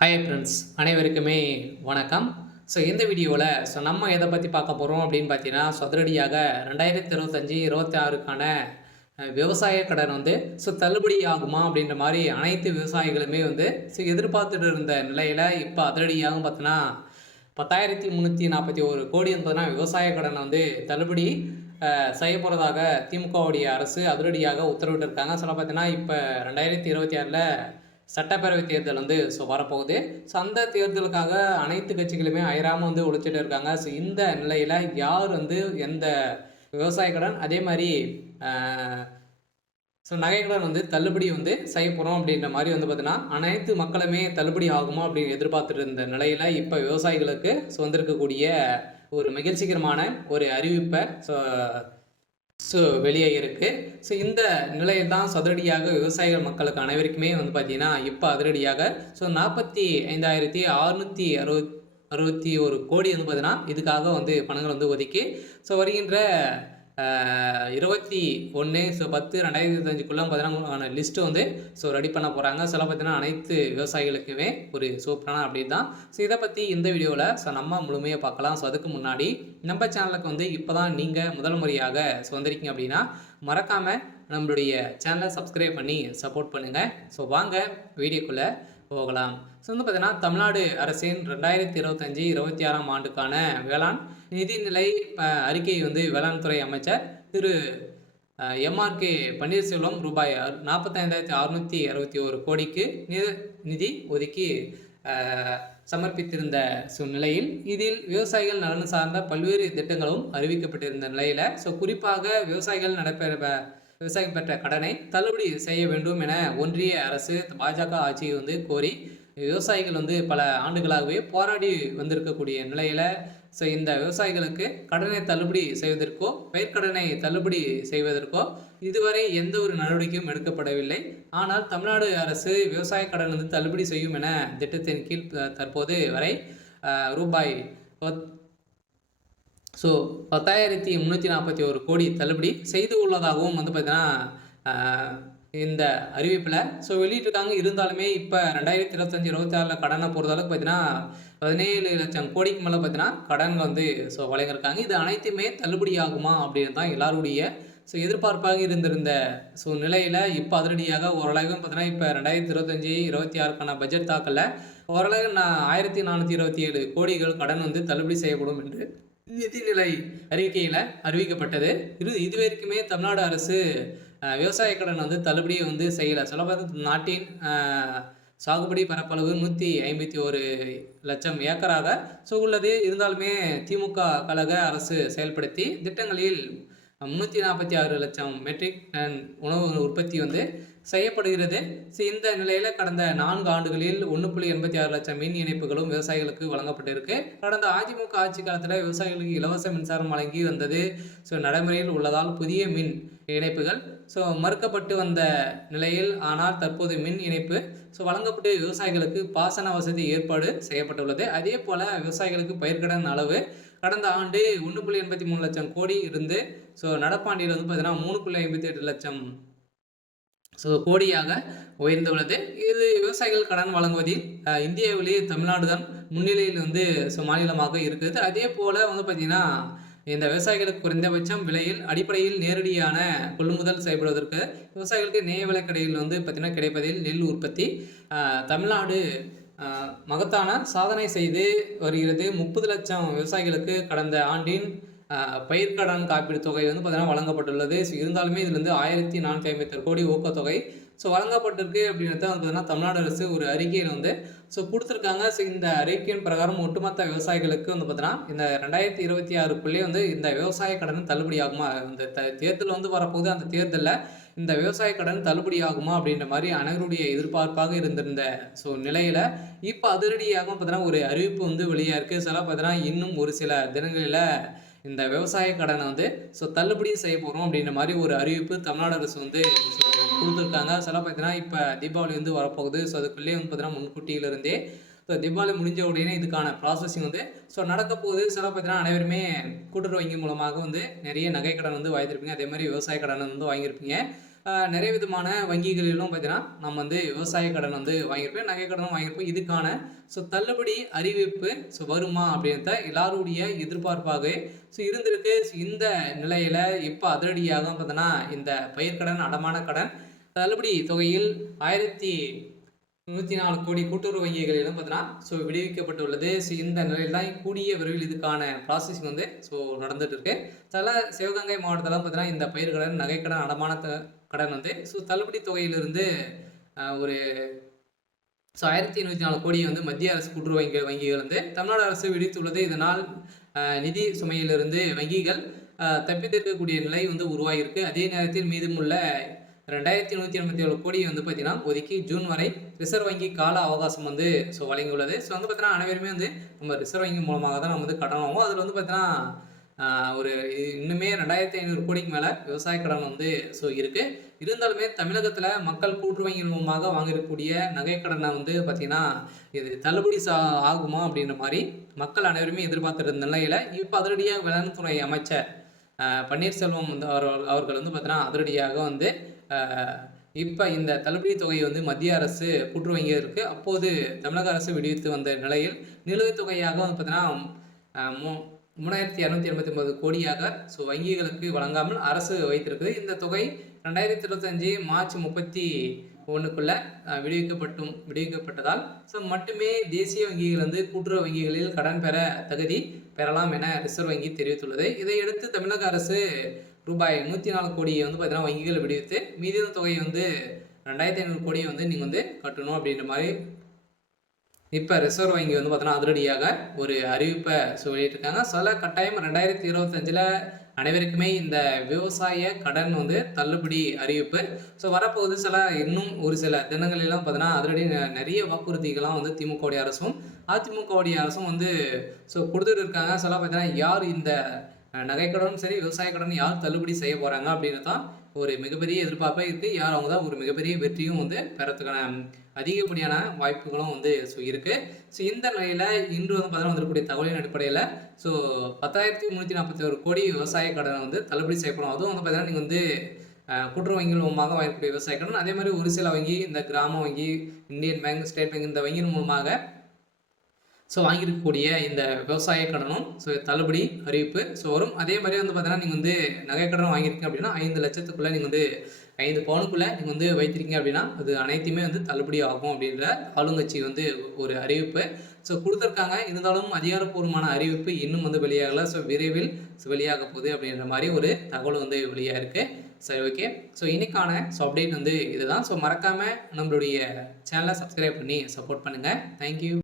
Hi friends, அனைவருக்குமே வணக்கம். இந்த வீடியோவில் நம்ம எதை பற்றி பார்க்க போகிறோம் அப்படின்னு பார்த்தீங்கன்னா, அதிரடியாக 2025, 26க்கான விவசாய கடன் தள்ளுபடி ஆகுமா அப்படின்ற மாதிரி அனைத்து விவசாயிகளுமே எதிர்பார்த்துட்டு இருந்த நிலையில் இப்போ அதிரடியாக பார்த்தீங்கன்னா 10,341 கோடி விவசாய கடன் தள்ளுபடி செய்ய போகிறதாக திமுகவுடைய அரசு அதிரடியாக உத்தரவிட்டிருக்காங்க. பார்த்தீங்கன்னா இப்போ 2026ல் சட்டப்பேரவை தேர்தல் வரப்போகுது. அந்த தேர்தலுக்காக அனைத்து கட்சிகளுமே அயராமல் உழைச்சிட்டு இருக்காங்க. இந்த நிலையில் யார் எந்த விவசாய கடன் அதே மாதிரி நகை கடன் தள்ளுபடி செய்ய போகிறோம் அப்படின்ற மாதிரி பார்த்தீங்கன்னா அனைத்து மக்களுமே தள்ளுபடி ஆகுமா அப்படின்னு எதிர்பார்த்துட்டு இருந்த நிலையில் இப்போ விவசாயிகளுக்கு வந்திருக்கக்கூடிய ஒரு மகிழ்ச்சிகரமான ஒரு அறிவிப்பை வெளியே இருக்குது. இந்த நிலையில் தான் அதிரடியாக விவசாயிகள் மக்களுக்கு அனைவருக்குமே பார்த்தீங்கன்னா இப்போ அதிரடியாக 45,661 கோடி பார்த்தீங்கன்னா இதுக்காக பணங்கள் ஒதுக்கி வருகின்ற 21/10/2025 பார்த்தீங்கன்னா லிஸ்ட்டு ரெடி பண்ண போகிறாங்க. பார்த்தீங்கன்னா அனைத்து விவசாயிகளுக்குமே ஒரு சூப்பரான அப்டேட் தான். இதை பற்றி இந்த வீடியோவில் நம்ம முழுமையாக பார்க்கலாம். அதுக்கு முன்னாடி நம்ம சேனலுக்கு இப்போ தான் நீங்கள் முதல் முறையாக வந்திருக்கீங்க அப்படின்னா மறக்காமல் நம்மளுடைய சேனலை சப்ஸ்கிரைப் பண்ணி சப்போர்ட் பண்ணுங்கள். வாங்க வீடியோக்குள்ளே போகலாம். பார்த்தீங்கன்னா தமிழ்நாடு அரசின் 2025, 26ஆம் ஆண்டுக்கான வேளாண் நிதிநிலை அறிக்கை வேளாண் துறை அமைச்சர் திரு MRK பன்னீர்செல்வம் ரூபாய் 45,661 கோடிக்கு நிதி ஒதுக்கி சமர்ப்பித்திருந்த நிலையில் இதில் விவசாயிகள் நலன் சார்ந்த பல்வேறு திட்டங்களும் அறிவிக்கப்பட்டிருந்த நிலையில் குறிப்பாக விவசாயிகள் விவசாயம் பெற்ற கடனை தள்ளுபடி செய்ய வேண்டும் என ஒன்றிய அரசு பாஜக ஆட்சியை கோரி விவசாயிகள் பல ஆண்டுகளாகவே போராடி வந்திருக்கக்கூடிய நிலையில் இந்த விவசாயிகளுக்கு கடனை தள்ளுபடி செய்வதற்கோ பயிர்க்கடனை தள்ளுபடி செய்வதற்கோ இதுவரை எந்த ஒரு நடவடிக்கையும் எடுக்கப்படவில்லை. ஆனால் தமிழ்நாடு அரசு விவசாய கடன் தள்ளுபடி செய்யும் என திட்டத்தின் கீழ் தற்போது வரை ரூபாய் 10,341 கோடி தள்ளுபடி செய்து உள்ளதாகவும் பார்த்தீங்கன்னா இந்த அறிவிப்பில் வெளியிட்டிருக்காங்க. இருந்தாலுமே இப்போ 2025, 26 கடனை பொறுத்தளவுக்கு பார்த்தீங்கன்னா 17 லட்சம் கோடிக்கு மேலே பார்த்தீங்கன்னா கடன் வழங்கியிருக்காங்க. இது அனைத்துமே தள்ளுபடி ஆகுமா அப்படின்னு தான் எல்லாருடைய எதிர்பார்ப்பாக இருந்திருந்த நிலையில் இப்போ அதிரடியாக ஓரளவு பார்த்தீங்கன்னா இப்போ 2025, 26க்கான பட்ஜெட் தாக்கலில் ஓரளவு 1,427 கோடிகள் கடன் தள்ளுபடி செய்யப்படும் என்று நிதிநிலை அறிக்கையில் அறிவிக்கப்பட்டது. இதுவரைக்குமே தமிழ்நாடு அரசு விவசாய கடன் தள்ளுபடியை செய்யலை. சொல்லப்போது நாட்டின் சாகுபடி பரப்பளவு 151 லட்சம் ஏக்கராக உள்ளது. இருந்தாலுமே திமுக கழக அரசு செயல்படுத்தி திட்டங்களில் 346 லட்சம் மெட்ரிக் டன் உணவு உற்பத்தி செய்யப்படுகிறது. இந்த நிலையில் கடந்த 4 ஆண்டுகளில் 1.86 லட்சம் மின் இணைப்புகளும் விவசாயிகளுக்கு வழங்கப்பட்டிருக்கு. கடந்த அதிமுக ஆட்சி காலத்தில் விவசாயிகளுக்கு இலவச மின்சாரம் வழங்கி வந்தது நடைமுறையில் உள்ளதால் புதிய மின் இணைப்புகள் மறுக்கப்பட்டு வந்த நிலையில் ஆனால் தற்போது மின் இணைப்பு வழங்கப்பட்டு விவசாயிகளுக்கு பாசன வசதி ஏற்பாடு செய்யப்பட்டுள்ளது. அதே போல் விவசாயிகளுக்கு பயிர்க்கடன் அளவு கடந்த ஆண்டு 1.83 லட்சம் கோடி இருந்து நடப்பாண்டில் பார்த்தீங்கன்னா 3.58 லட்சம் கோடியாக உயர்ந்துள்ளது. இது விவசாயிகள் கடன் வழங்குவதில் இந்தியாவிலேயே தமிழ்நாடு தான் முன்னிலையில் மாநிலமாக இருக்குது. அதே போல் பார்த்தீங்கன்னா இந்த விவசாயிகளுக்கு குறைந்தபட்சம் விலையில் அடிப்படையில் நேரடியான கொள்முதல் செய்யப்படுவதற்கு விவசாயிகளுக்கு நேய விலைக்கடையில் பார்த்தீங்கன்னா கிடைப்பதில் நெல் உற்பத்தி தமிழ்நாடு மகத்தான சாதனை செய்து வருகிறது. 30 லட்சம் விவசாயிகளுக்கு கடந்த ஆண்டின் பயிர்க்கடன் காப்பீடு தொகை பார்த்தீங்கன்னா வழங்கப்பட்டுள்ளது. இருந்தாலுமே இதில் 1,456 கோடி ஊக்கத்தொகை வழங்கப்பட்டிருக்கு அப்படின்றத பார்த்தீங்கன்னா தமிழ்நாடு அரசு ஒரு அறிக்கையில் கொடுத்துருக்காங்க. இந்த அறிக்கையின் பிரகாரம் ஒட்டுமொத்த விவசாயிகளுக்கு பார்த்தீங்கன்னா இந்த 2026க்குள்ளே இந்த விவசாய கடன் தள்ளுபடி ஆகுமா, இந்த தேர்தல் வரப்போகுது. அந்த தேர்தலில் இந்த விவசாய கடன் தள்ளுபடி ஆகுமா அப்படின்ற மாதிரி அனைவருடைய எதிர்பார்ப்பாக இருந்திருந்த நிலையில் இப்போ அதிரடியாக பார்த்தீங்கன்னா ஒரு அறிவிப்பு வெளியாக இருக்குது. பார்த்தீங்கன்னா இன்னும் ஒரு சில தினங்களில் இந்த விவசாய கடனை தள்ளுபடி செய்ய போகிறோம் அப்படின்ற மாதிரி ஒரு அறிவிப்பு தமிழ்நாடு அரசு கொடுத்துருக்காங்க. பார்த்தீங்கன்னா இப்போ தீபாவளி வரப்போகுது. அதுக்குள்ளேயே பார்த்தீங்கன்னா முன்கூட்டியிலிருந்தே தீபாவளி முடிஞ்ச உடனே இதுக்கான ப்ராசஸிங் நடக்க போகுது. பார்த்தீங்கன்னா அனைவருமே கூட்டுறவு வங்கி மூலமாக நிறைய நகை கடன் வாங்கியிருப்பீங்க. அதே மாதிரி விவசாய கடன் வாங்கியிருப்பீங்க. நிறைய விதமான வங்கிகளிலும் பார்த்தீங்கன்னா நம்ம வந்து விவசாய கடன் வந்து வாங்கியிருப்போம், நகை கடனும் வாங்கியிருப்போம். இதுக்கான தள்ளுபடி அறிவிப்பு வருமா அப்படின்றத எல்லாருடைய எதிர்பார்ப்பாகவே இருந்திருக்கு. இந்த நிலையில இப்போ அதிரடியாக பார்த்தீங்கன்னா இந்த பயிர்க்கடன், அடமான கடன் தள்ளுபடி தொகையில் 1104 கோடி கூட்டுறவு வங்கிகளிலும் பார்த்தீங்கன்னா விடுவிக்கப்பட்டுள்ளது. இந்த நிலையில் தான் கூடிய விரைவில் இதுக்கான ப்ராசஸிங் வந்து நடந்துட்டு இருக்கு. சில சிவகங்கை மாவட்டத்தில் பார்த்தீங்கன்னா இந்த பயிர்க்கடன், நகைக்கடன், அடமான கடன் வந்து தள்ளுபடி தொகையிலிருந்து ஒரு 1104 கோடி வந்து மத்திய அரசு கூட்டுறவு வங்கிகள் வந்து தமிழ்நாடு அரசு விடுவித்துள்ளது. இதனால் நிதி சுமையிலிருந்து வங்கிகள் தப்பித்திருக்கக்கூடிய நிலை வந்து உருவாகியிருக்கு. அதே நேரத்தில் மீதமுள்ள 2187 கோடி வந்து பார்த்தீங்கன்னா ஒதுக்கி ஜூன் வரை ரிசர்வ் வங்கி கால அவகாசம் வந்து வழங்கியுள்ளது. வந்து பார்த்தீங்கன்னா அனைவருமே வந்து நம்ம ரிசர்வ் வங்கி மூலமாக தான் நம்ம வந்து கடன் வாங்குவோம். அதில் வந்து பார்த்தீங்கன்னா ஒரு இன்னுமே 2500 கோடிக்கு மேலே விவசாய கடன் வந்து இருக்கு. இருந்தாலுமே தமிழகத்தில் மக்கள் கூட்டுறவு வங்கிகள் மூலமாக வாங்கக்கூடிய நகை கடனை வந்து பார்த்தீங்கன்னா இது தள்ளுபடி ஆகுமா அப்படின்ற மாதிரி மக்கள் அனைவருமே எதிர்பார்த்திருந்த நிலையில் இப்போ அதிரடியாக வேளாண் துறை அமைச்சர் பன்னீர்செல்வம் வந்து அவர்கள் வந்து பார்த்தீங்கன்னா அதிரடியாக வந்து இப்போ இந்த தள்ளுபடி தொகையை வந்து மத்திய அரசு கூட்டுறவு வங்கியிற்கு அப்போது தமிழக அரசு விடுவித்து வந்த நிலையில் நிலுவைத் தொகையாக வந்து பார்த்தீங்கன்னா 3289 கோடியாக வங்கிகளுக்கு வழங்காமல் அரசு வைத்திருக்குது. இந்த தொகை 2025 மார்ச் 31க்குள்ள விடுவிக்கப்பட்டதால் மட்டுமே தேசிய வங்கிகள் வந்து கூட்டுறவு வங்கிகளில் கடன் பெற தகுதி பெறலாம் என ரிசர்வ் வங்கி தெரிவித்துள்ளது. இதையடுத்து தமிழக அரசு ரூபாய் 104 கோடியை வந்து பார்த்தீங்கன்னா வங்கிகள் விடுவித்து மீதியான தொகையை வந்து 2500 கோடியை வந்து நீங்கள் வந்து கட்டணும் அப்படின்ற மாதிரி இப்போ ரிசர்வ் வங்கி வந்து பார்த்தீங்கன்னா அதிரடியாக ஒரு அறிவிப்பை வெளியிட்டிருக்காங்க. சில கட்டாயம் 2025 அனைவருக்குமே இந்த விவசாய கடன் வந்து தள்ளுபடி அறிவிப்பு வரப்போகுது. இன்னும் ஒரு சில தினங்களெல்லாம் பார்த்தீங்கன்னா அதிரடி நிறைய வாக்குறுதிகள்லாம் வந்து திமுகவுடைய அரசும் அதிமுகவுடைய அரசும் வந்து கொடுத்துட்டு இருக்காங்க. பார்த்தீங்கன்னா யார் இந்த நகைக்கடனும் சரி விவசாய கடன் யார் தள்ளுபடி செய்ய போகிறாங்க அப்படின்னு தான் ஒரு மிகப்பெரிய எதிர்பார்ப்பாக இருக்குது. யார் அவங்க தான் ஒரு மிகப்பெரிய வெற்றியும் வந்து பெறத்துக்கான அதிகப்படியான வாய்ப்புகளும் வந்து இருக்குது. இந்த நிலையில் இன்று வந்து பார்த்தீங்கன்னா வந்துக்கூடிய தகவலின் அடிப்படையில் 10,341 கோடி விவசாய கடனை வந்து தள்ளுபடி செய்யப்படும். அதுவும் வந்து பார்த்தீங்கன்னா நீங்கள் வந்து கூட்டுறவு வங்கிகள் மூலமாக வாங்கக்கூடிய விவசாய கடன், அதே மாதிரி ஒரு சில வங்கி இந்த கிராம வங்கி, இந்தியன் பேங்க், ஸ்டேட் பேங்க் இந்த வங்கியின் மூலமாக வாங்கியிருக்கக்கூடிய இந்த விவசாய கடனும் தள்ளுபடி அறிவிப்பு வரும். அதே மாதிரி வந்து பார்த்தீங்கன்னா நீங்கள் வந்து நகைக்கடன் வாங்கியிருக்கீங்க அப்படின்னா 5 லட்சத்துக்குள்ளே நீங்கள் வந்து 5 பவுனுக்குள்ளே நீங்கள் வந்து வைத்திருக்கீங்க அப்படின்னா அது அனைத்துமே வந்து தள்ளுபடி ஆகும் அப்படின்ற ஆளுங்கட்சி வந்து ஒரு அறிவிப்பு கொடுத்துருக்காங்க. இருந்தாலும் அதிகாரப்பூர்வமான அறிவிப்பு இன்னும் வந்து வெளியாகலை. விரைவில் வெளியாக போகுது அப்படின்ற மாதிரி ஒரு தகவல் வந்து வெளியாக இருக்குது. சரி, ஓகே. இன்னைக்கான அப்டேட் வந்து இதுதான். மறக்காமல் நம்மளுடைய சேனலை சப்ஸ்கிரைப் பண்ணி சப்போர்ட் பண்ணுங்கள். தேங்க்யூ.